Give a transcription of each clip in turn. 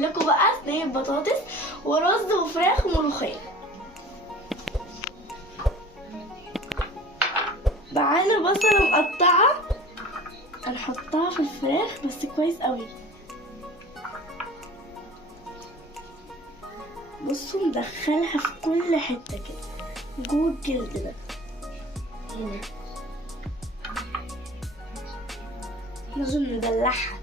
هعمل لكم بقى صينيه بطاطس ورز وفراخ وملوخيه. معانا بصله مقطعه هنحطها في الفراخ بس كويس قوي. بصوا مدخلها في كل حته كده جوه الجلد ده هنا. لازم ندلعها.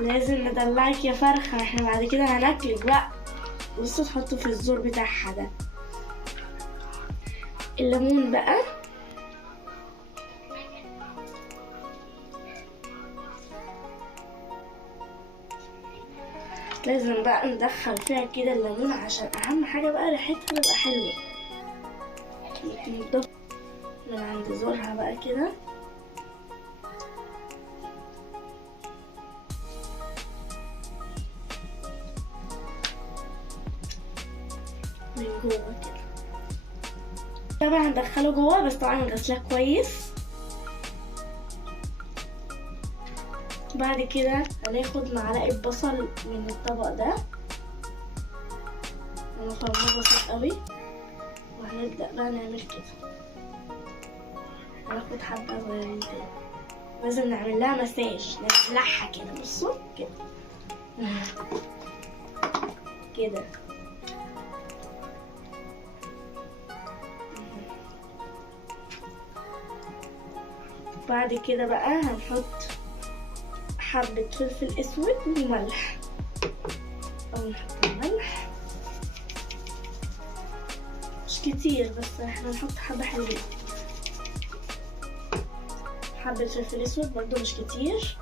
لازم ندلعك يا فرخه، احنا بعد كده هناكلك بقى. بصوا تحطوا في الزور بتاعها ده. الليمون بقى لازم بقى ندخل فيها كده الليمون عشان اهم حاجه بقى ريحتها تبقى حلوه. نضيف من عند زورها بقى كده من جوه كده. طبعا هندخله جوه بس طبعا نغسلها كويس. بعد كده هناخد معلقه بصل من الطبق ده ونخرجه بسيط قوي، وهنبدأ بقى نعمل كده. هناخد حبة صغيرين كده، لازم نعمل لها مساج، نبلعها كده. بصوا كده كده. بعد كده بقى هنحط حبة فلفل اسود وملح، او نحط الملح مش كتير بس احنا نحط حبة حلوين. حبة فلفل اسود برضو مش كتير.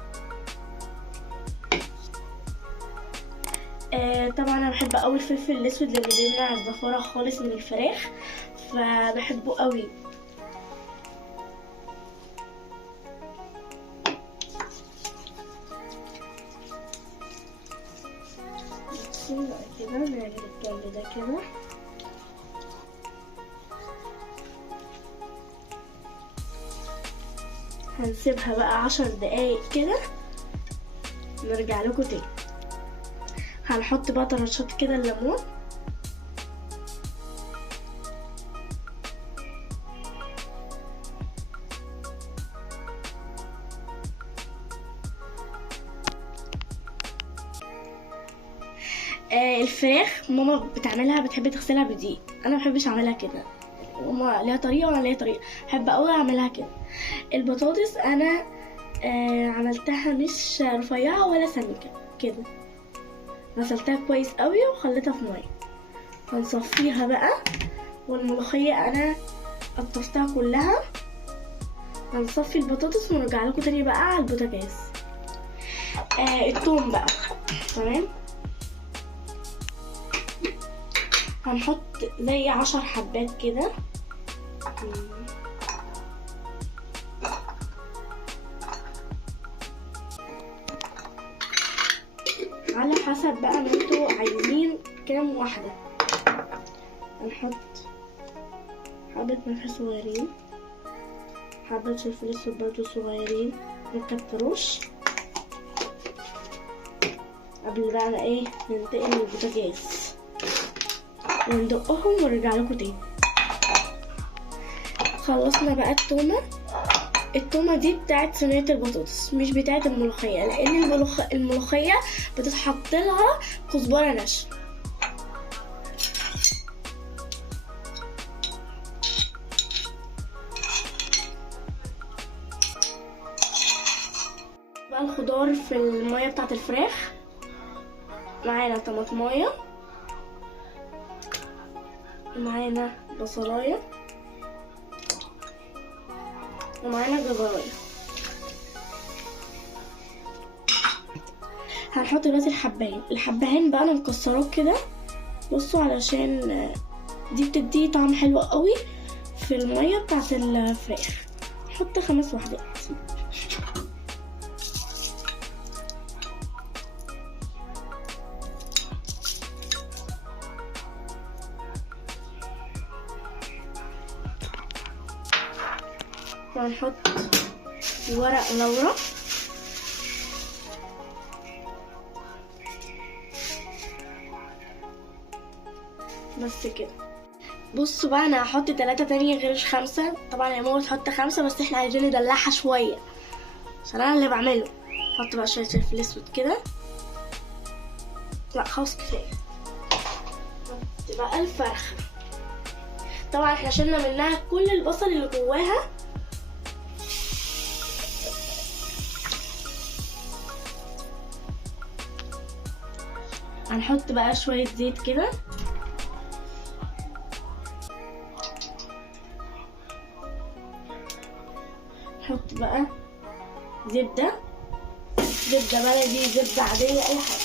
طبعا انا بحب قوي الفلفل الاسود لانه بيمنع الزفارة خالص من الفراخ، فبحبه قوي. بقى كده نعمل الجنب ده كده. هنسيبها بقى 10 دقايق كده، نرجع لكم تاني. هنحط بقى طرشات كده الليمون. الفراخ ماما بتعملها بتحب تغسلها بدقيق، انا مبحبش اعملها كده. ماما ليها طريقه وانا ليا طريقه، بحب قوي اعملها كده. البطاطس انا عملتها مش رفيعه ولا سميكه كده، غسلتها كويس قوي وخليتها في ميه. هنصفيها بقى. والملوخيه انا قطفتها كلها. هنصفي البطاطس ونرجع لكم تاني بقى على البوتاجاز. الثوم بقى تمام. هنحط زي 10 حبات كده. على حسب بقى ما انتوا عايزين كام واحدة. هنحط حبة ملح صغيرين، حبة فلفل اسود برضو صغيرين، مكتروش قبل بقى ننتقل من البوتاجاز وندقهم ونرجع لكم تاني. خلصنا بقى التومة دي بتاعت صينية البطاطس مش بتاعت الملوخية، لان الملوخية بتتحط لها كزبرة ناشفة. بقى الخضار في المية بتاعت الفراخ. معانا طماطمايه، ومعانا بصلايه، ومعانا جزرايه. هنحط دلوقتي الحبهان بقى انا مكسراه كده. بصوا علشان دي بتدي طعم حلو قوي في الميه بتاعت الفراخ. نحط 5 وحدات. وهنحط ورق لورا بس كده. بصوا بقى انا هحط 3 تانية غير 5. طبعا يا ماما تحط 5 بس احنا عايزين ندلعها شويه عشان انا اللي بعمله. احط بقى شويه فلفل اسود كده. لا خلاص كفايه. احط بقى الفرخه. طبعا احنا شلنا منها كل البصل اللي جواها. هنحط بقى شويه زيت كده. نحط بقى زبده بلدي، زبده عاديه، اي حاجه.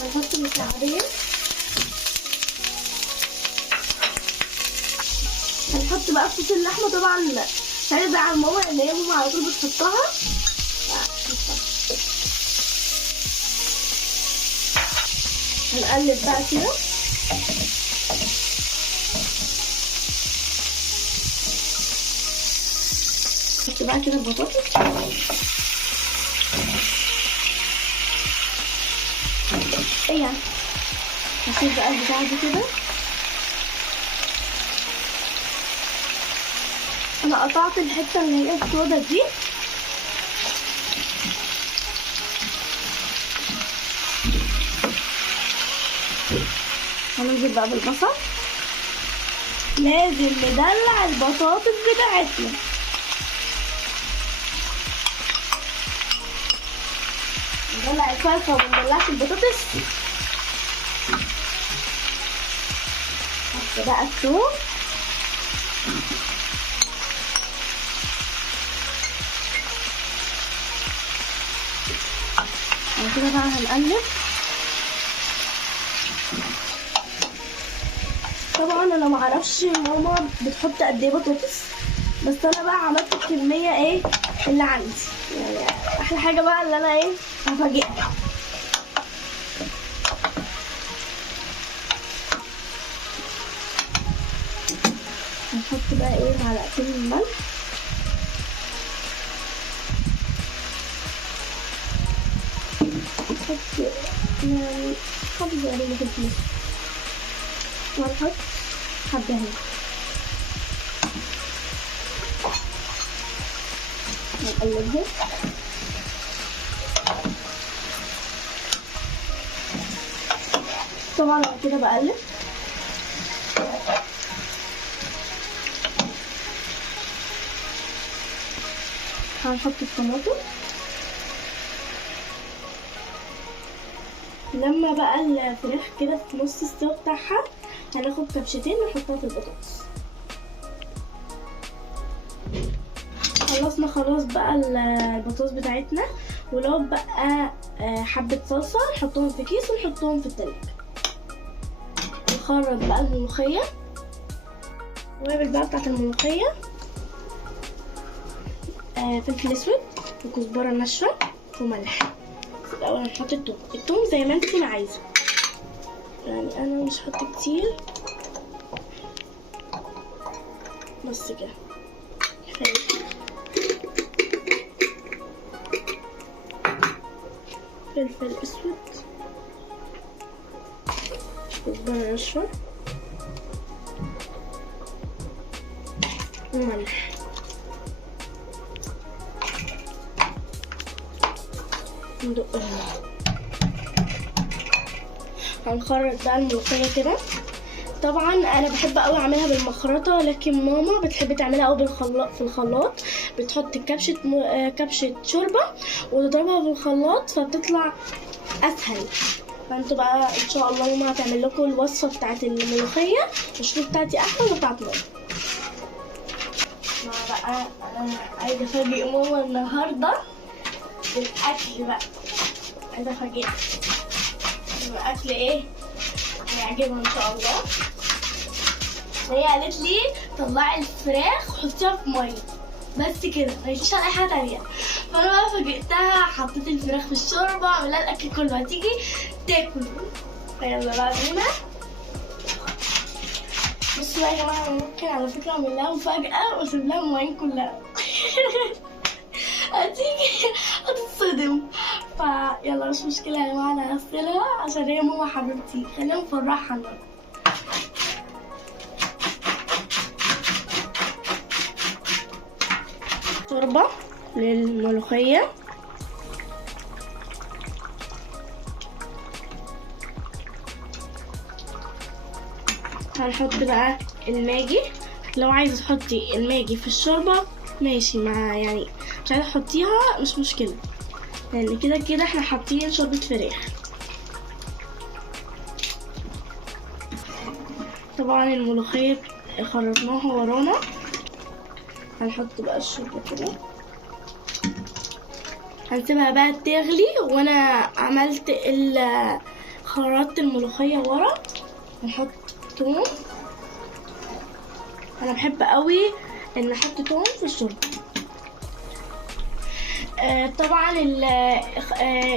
هنحط مكعبين. هنحط بقى صوص اللحمه. طبعا مش عايزه ازعل ماما ان هي ماما على طول بتحطها. هنقلب بقى كده. نحط بقى كده البطاطس. ايه يعني هسيب بقى البتاعه دي كده. انا قطعت الحته اللي هي السودا دي. هننزل بقى بالبصل. لازم ندلع البطاطس بتاعتنا. ندلع الفرخه ومندلعش البطاطس. نحط بقى الثوم. بعد كده بقى هنقلب. طبعا انا معرفش ماما بتحط قد ايه بطاطس، بس انا بقى عملت الكميه ايه اللي عندي. يعني احلى حاجه بقى اللي انا ايه هفاجئها. هنحط بقى ايه معلقتين الملح. نحط يعني حبة صغيرة في الفلفل، ونحط حبة هنا. نقلبها. طبعا انا كده بقلب. هنحط الطماطم. لما بقى الفراخ كده في نص السوا بتاعها هناخد كبشتين نحطها في البطاطس. خلصنا خلاص بقى البطاطس بتاعتنا. ولو بقى حبة صلصة نحطهم في كيس ونحطهم في التلاجة. نخرط بقى الملوخية. التوابل بقى بتاعت الملوخية فلفل اسود وكزبرة ناشفة وملح. الأول هنحط التوم زي ما انت تكون عايزة. يعني انا مش هحط كتير بس كده كفاية. فلفل اسود، كزبرة ناشفة وملح. ندقها. هنخرط بقى الملوخية كده. طبعا انا بحب قوي اعملها بالمخرطة، لكن ماما بتحب تعملها قوي في الخلاط. بتحط كبشة شوربة وتضربها في الخلاط فبتطلع اسهل. فانتوا بقى ان شاء الله ماما هتعمل لكم الوصفة بتاعت الملوخية والشوربة بتاعتي احلى من بتاعت ماما. بقى انا عايزة افاجئ ماما النهاردة بالاكل بقى. عايزة افاجئها باكل ايه هيعجبها ان شاء الله. هي قالت لي طلعي الفراخ وحطيها في ميه بس كده، ما قالتليش على اي حاجه تانيه. فانا بقى فاجئتها، حطيت الفراخ في الشوربه، عملها الاكل كله، هتيجي تاكل. يلا بقى بينا. بصوا بقى يا جماعه، ممكن على فكره اعمل لها مفاجاه واسيب لها المواعين كلها. هتيجي هتتصدم. فيلا مش مشكله يا جماعه، انا هغسلها عشان هي ماما حبيبتي، خلينا نفرحها النهارده. شوربة للملوخية. هنحط بقى الماجي. لو عايزة تحطي الماجي في الشوربة ماشي، مع يعني مش عايزة تحطيها مش مشكلة، لان كده كده احنا حاطين شوربة فراخ. طبعا الملوخية خرطناها ورانا. هنحط بقى الشوربة كده، هنسيبها بقى تغلي. وانا عملت خرطت الملوخية ورا. هنحط توم. انا بحب قوي ان احط توم في الشوربة. طبعا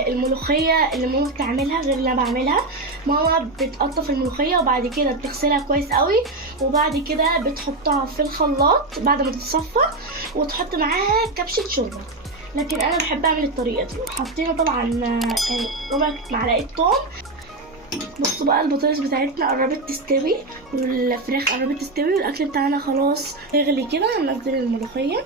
الملوخية اللي ماما بتعملها غير اللي انا بعملها. ماما بتقطف الملوخية وبعد كده بتغسلها كويس قوي، وبعد كده بتحطها في الخلاط بعد ما تتصفى وتحط معاها كبشة شوربة. لكن انا بحب اعمل الطريقة دي. حطينا طبعا ربع معلقة توم. بصوا بقى البطاطس بتاعتنا قربت تستوي والفراخ قربت تستوي والاكل بتاعنا خلاص يغلي كده. هننزل الملوخية.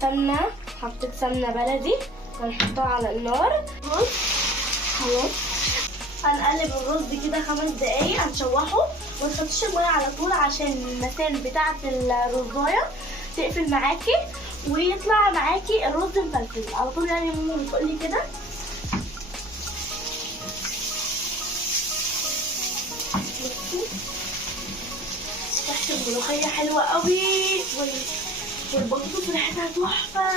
سمنة، حطيت سمنة بلدي هنحطها على النار. رز خلاص. هنقلب الرز كده 5 دقايق، هنشوحه. ما تحطيش المية على طول عشان المسام بتاعة الرزاية تقفل معاكي ويطلع معاكي الرز مفلفل على طول. يعني ماما بتقولي كده. ريحة الملوخية حلوة قوي والبطاطس ريحتها تحفة،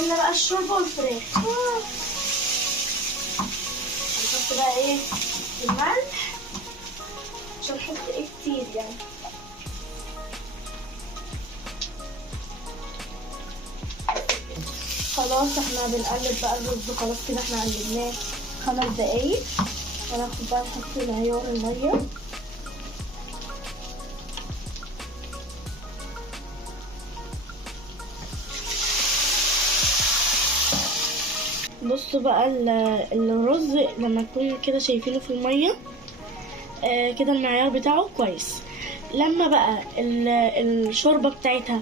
إلا بقى الشوربة والفراخ. هنحط بقى ايه الملح، مش هنحط ايه كتير يعني. خلاص احنا بنقلب بقى الرز. خلاص كده احنا قلبناه 5 دقايق. هناخد بقى نحط معيار المية. بصوا بقى الرز لما تكونوا كده شايفينه في المية كده المعيار بتاعه كويس. لما بقى الشوربة بتاعتها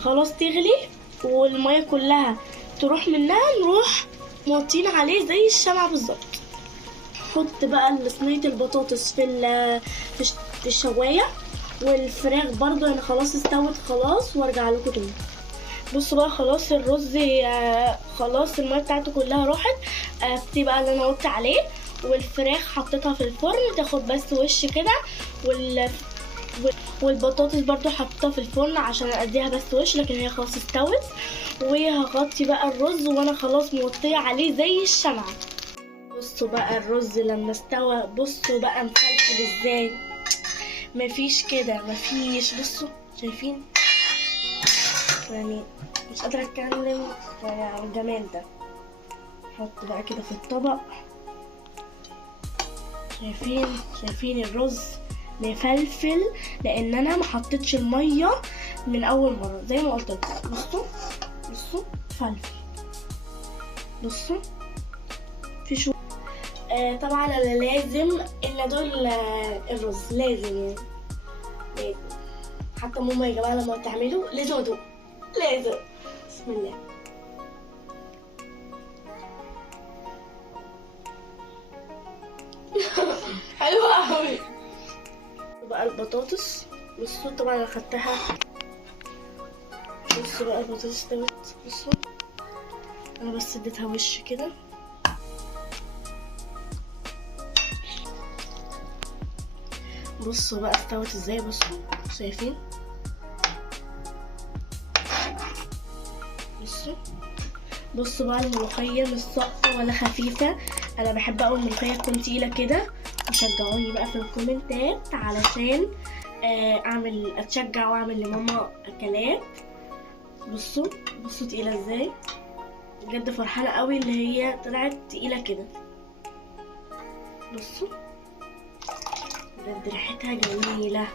خلاص تغلي والمية كلها تروح منها، نروح موطين عليه زي الشمعة بالظبط. حط بقى صينية البطاطس في الشواية، والفراخ برضو انا خلاص استوت خلاص وارجع لكم تاني. بصوا بقى خلاص الرز خلاص الميه بتاعته كلها راحت. دي بقى اللي انا قلت عليه. والفراخ حطيتها في الفرن تاخد بس وش كده، والبطاطس برضو حطيتها في الفرن عشان اديها بس وش، لكن هي خلاص استوت. وهغطي بقى الرز وانا خلاص موطيه عليه زي الشمعة. بصوا بقى الرز لما استوى، بصوا بقى مفلفل ازاي، مفيش كده مفيش. بصوا شايفين يعني مش قادرة اتكلم يعني على الجمال ده. نحط بقى كده في الطبق. شايفين الرز مفلفل لان انا ما حطيتش الميه من اول مره زي ما قلت لكم. بصوا فلفل. بصوا في شو طبعا انا لازم ان دول الرز لازم يعني لازم. حتى ماما يا جماعه لما تعملوا لازم ادوق لازم. بسم الله. حلوة قوي. بقى البطاطس. بصوا طبعا انا خدتها. بصوا بقى البطاطس استوت. بصوا انا بس اديتها وش كده. بصوا بقى استوت ازاي. بصوا شايفين. بصوا بقى الملوخية مش ساقطة ولا خفيفة. انا بحب قوي الملوخية تكون تقيلة كده. وشجعوني بقى في الكومنتات علشان اتشجع واعمل لماما اكلات. بصوا تقيلة ازاي. بجد فرحانة قوي اللي هي طلعت تقيلة كده. بصوا بجد ريحتها جميلة.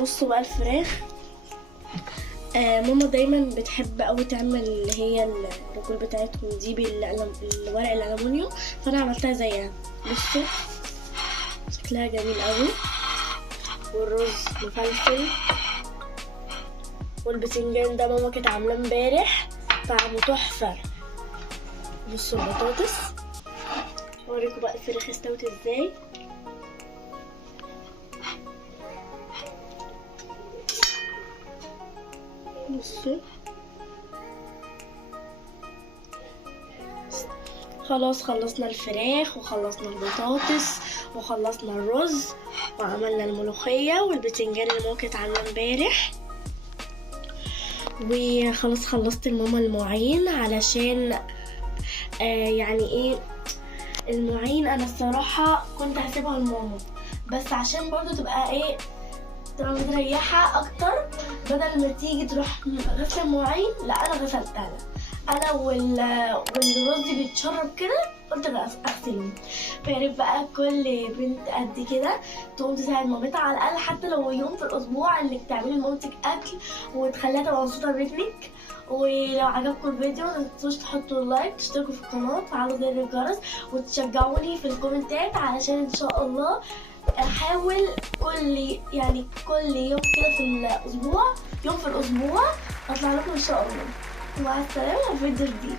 بصوا بقى الفراخ. ماما دايما بتحب قوي تعمل اللي هي الرجول بتاعتهم دي بالورق الالومنيوم، فانا عملتها زيها. بصوا شكلها جميل قوي، والرز مفلفل، والبتنجان ده ماما كانت عاملاه امبارح طعمه تحفه. بصوا البطاطس، اوريكم بقى الفراخ استوت ازاي. بصوا خلاص خلصنا الفراخ وخلصنا البطاطس وخلصنا الرز وعملنا الملوخيه والبتنجان اللي ماما كانت عاملاه امبارح، وخلاص خلصت لماما المواعين علشان يعني ايه المواعين انا الصراحه كنت هسيبها لماما، بس عشان برضو تبقى ايه تبقى متريحه اكتر، بدل ما تيجي تروح غسله المواعين لا انا غسلتها انا والرز بيتشرب كده قلت اغسله. فياريت بقى كل بنت قد كده تقوم تساعد مامتها على الاقل حتى لو يوم في الاسبوع انك تعملي لمامتك اكل وتخليها تبقى مبسوطه بيك. ولو عجبكم الفيديو متنسوش تحطوا لايك، تشتركوا في القناه، تفعلوا زر الجرس، وتشجعوني في الكومنتات علشان ان شاء الله احاول كل يوم كده في الاسبوع، يوم في الاسبوع اطلع لكم ان شاء الله. مع السلامه في فيديو جديد.